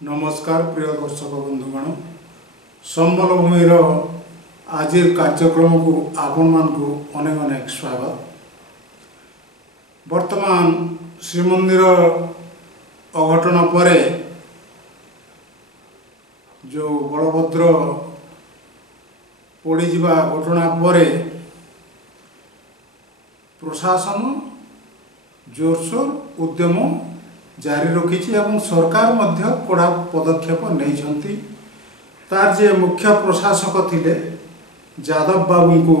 नमस्कार प्रिय दर्शक बंधुगण संबल भूमिर आज कार्यक्रम को आपण मानकु अनेक अनेक स्वागत। वर्तमान श्रीमंदिर अघटन पर जो बलभद्र पड़ी जीवा घटना पर प्रशासन जोरसोर उद्यम जारी रखी एवं सरकार मध्य कड़ा पदक्षेप नहीं। तार जे मुख्य प्रशासक थिले यादव बाबू को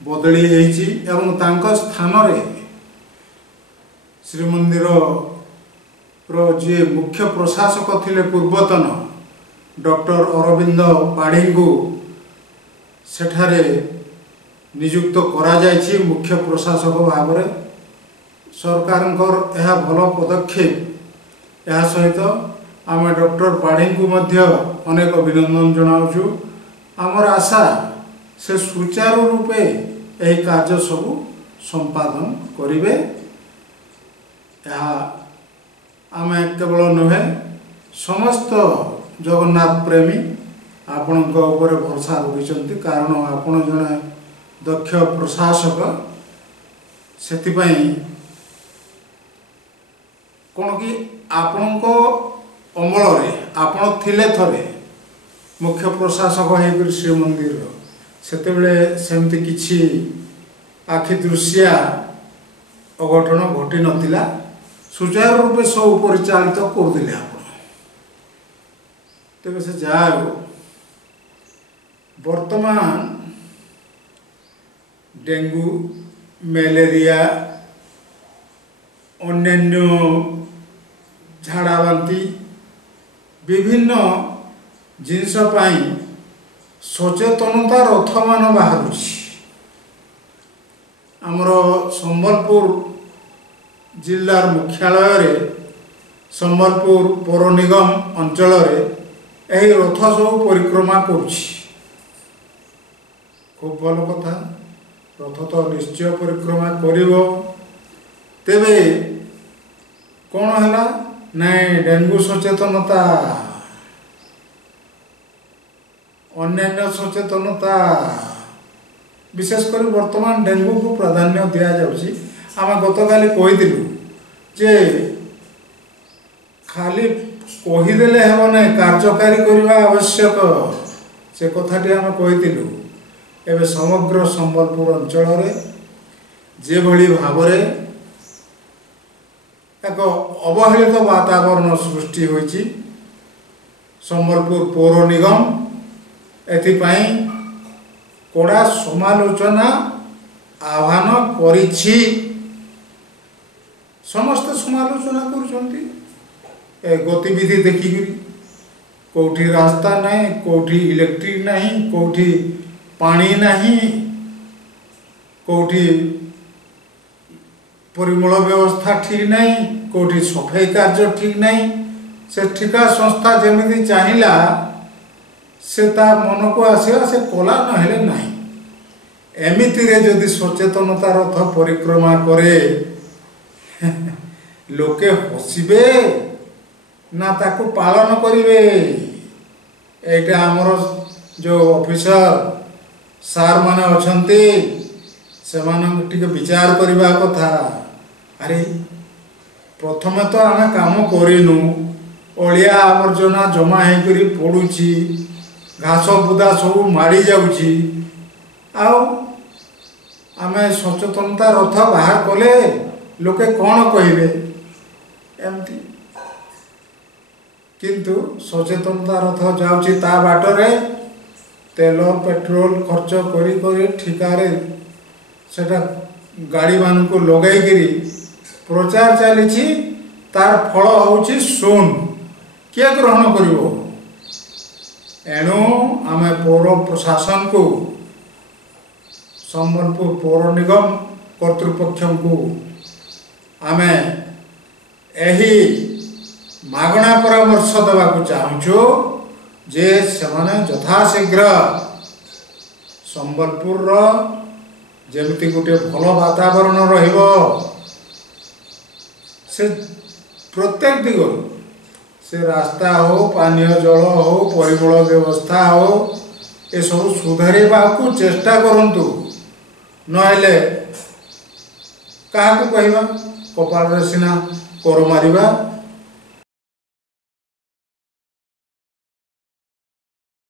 बदली एवं तांका स्थान रे श्रीमंदिर रो जे मुख्य प्रशासक थिले पूर्वतन डॉक्टर अरविंद पाढ़ी को सेठारे नियुक्त करा जायछि मुख्य प्रशासक भाव में। सरकार यह भल पदक्षेप यह सहित आम डॉक्टर पाढ़ी को मध्य अनेक अभिनंदन जनाऊँ। आमर आशा से सुचारू रूपे यह कार्य सब संपादन करेंगे। आम केवल नुहे समस्त जगन्नाथ प्रेमी आपण भरोसा रखिंट कारण आपण जड़े दक्ष प्रशासक से कौन कि आपण अमल आपण थिले थरे मुख्य प्रशासक हो श्रीमंदिर सेमती किछि आखि दृश्या अघटन घटी नथिला सुचारू रूपे सब परिचालित करदे आप तेज से जाओ। वर्तमान डेंगू मलेरिया अन्य झाड़ा बांती विभिन्न जिनस सचेतनता रथ मान बाहर आमर संबलपुर जिलार मुख्यालय रे संबलपुर पौर निगम अंचल रे यही रथ सब परिक्रमा करुछि। खूब भल कथा रथ तो निश्चय परिक्रमा करिवो। तेबे कौन है नाई डेंगू सचेतनता अन्य सचेतनता विशेषकर वर्तमान डेंगू को प्राधान्य दि जाउछि। आम गतकाली कहिदिलु जे खाली कहीदेले हेब ना कार्यकारी करने आवश्यक से कथाटी आम कहिदिलु। एबे समग्र संबलपुर अंचल रे जे भली भावरे एक अवहेलित वातावरण सृष्टि होइछि। संबलपुर पौर निगम एथिपाई कड़ा समालोचना आह्वान करिछि। समस्त समालोचना करुछंती गतिविधि देखिक कौटी रास्ता नहीं कौटी इलेक्ट्रिक नहीं कौटी पानी नहीं कौटी परिमल व्यवस्था ठीक नहीं कौटी सफाई कार्य ठीक नहीं। से ठिका संस्था जमी चाहिला से ता मन को आसला से कला नहेले नहीं। एमिति रे जदि सचेतनता रथ परिक्रमा करे लोके हसिबे ना ताको पालन करिवे। एटा हमर जो ऑफिसर सार माने अछंती से मानक टिके विचार करबा कथा। अरे प्रथम तो आम काम करिनु अलिया आवर्जना जमा होकर पड़ुची घास बुदा सब माड़ी जाउची आउ आमे सचेतनता रथ बाहर कले लोके कौन कहिबे एमती। किंतु सचेतनता रथ जाउची ता बाटरे तेल पेट्रोल खर्च करी करी ठिकारे सेटा गाड़ी मान को लगाई प्रचार चली तार फल होची शून किए ग्रहण करिवो। एणु आमे पौर प्रशासन को संबलपुर पौर निगम कर्तृपक्ष को आमे एही मागणा परामर्श देवा चाहूँ जे सेमाने यथाशीघ्र संबलपुर जमिति गोटे भल वातावरण रहिबो से प्रत्येक दिगरु से रास्ता हो, पानीय जल हो, परिमल व्यवस्था हो, ए सब सुधारिबा को चेष्टा करंतु। नहेले क्या कहवा कपाल सिना कर मारिबा